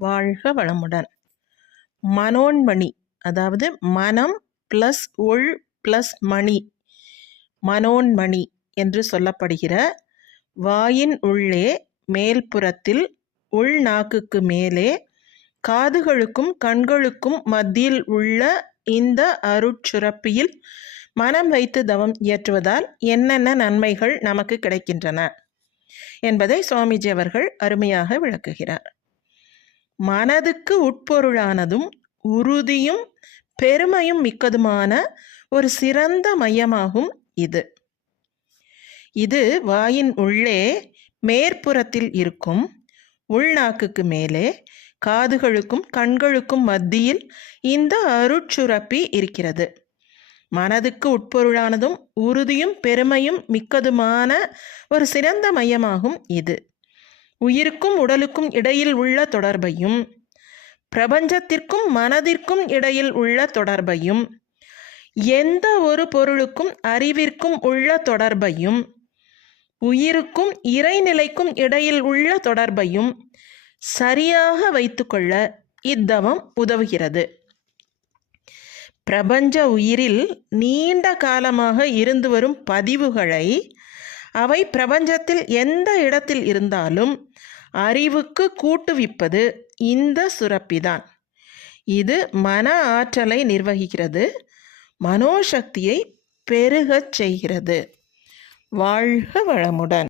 வாழ்க வளமுடன். மனோன்மணி, அதாவது மனம் ப்ளஸ் உள் ப்ளஸ் மணி, மனோன்மணி என்று சொல்லப்படுகிற வாயின் உள்ளே மேல்புறத்தில் உள்நாக்குக்கு மேலே காதுகளுக்கும் கண்களுக்கும் மத்தியில் உள்ள இந்த அருட்சுரப்பியில் மனம் வைத்து தவம் இயற்றுவதால் என்னென்ன நன்மைகள் நமக்கு கிடைக்கின்றன என்பதை சுவாமிஜி அவர்கள் அருமையாக விளக்குகிறார். மனதுக்கு உட்பொருளானதும் உறுதியும் பெருமையும் மிக்கதுமான ஒரு சிறந்த மையமாகும் இது. இது வாயின் உள்ளே மேற்புறத்தில் இருக்கும் உள்நாக்குக்கு மேலே காதுகளுக்கும் கண்களுக்கும் மத்தியில் இந்த அருட்சுரப்பி இருக்கிறது. மனதுக்கு உட்பொருளானதும் உறுதியும் பெருமையும் மிக்கதுமான ஒரு சிறந்த மையமாகும் இது. உயிருக்கும் உடலுக்கும் இடையில் உள்ள தொடர்பையும் பிரபஞ்சத்திற்கும் மனதிற்கும் இடையில் உள்ள தொடர்பையும் எந்த ஒரு பொருளுக்கும் அறிவிற்கும் உள்ள தொடர்பையும் உயிருக்கும் இறைநிலைக்கும் இடையில் உள்ள தொடர்பையும் சரியாக வைத்துக்கொள்ள இத்தவம் உதவுகிறது. பிரபஞ்ச உயிரில் நீண்ட காலமாக இருந்து வரும் பதிவுகளை அவை பிரபஞ்சத்தில் எந்த இடத்தில் இருந்தாலும் அறிவுக்கு கூட்டுவிப்பது இந்த சுரப்பிதான். இது மன ஆற்றலை நிர்வகிக்கிறது, மனோசக்தியை பெருகச் செய்கிறது. வாழ்க வளமுடன்.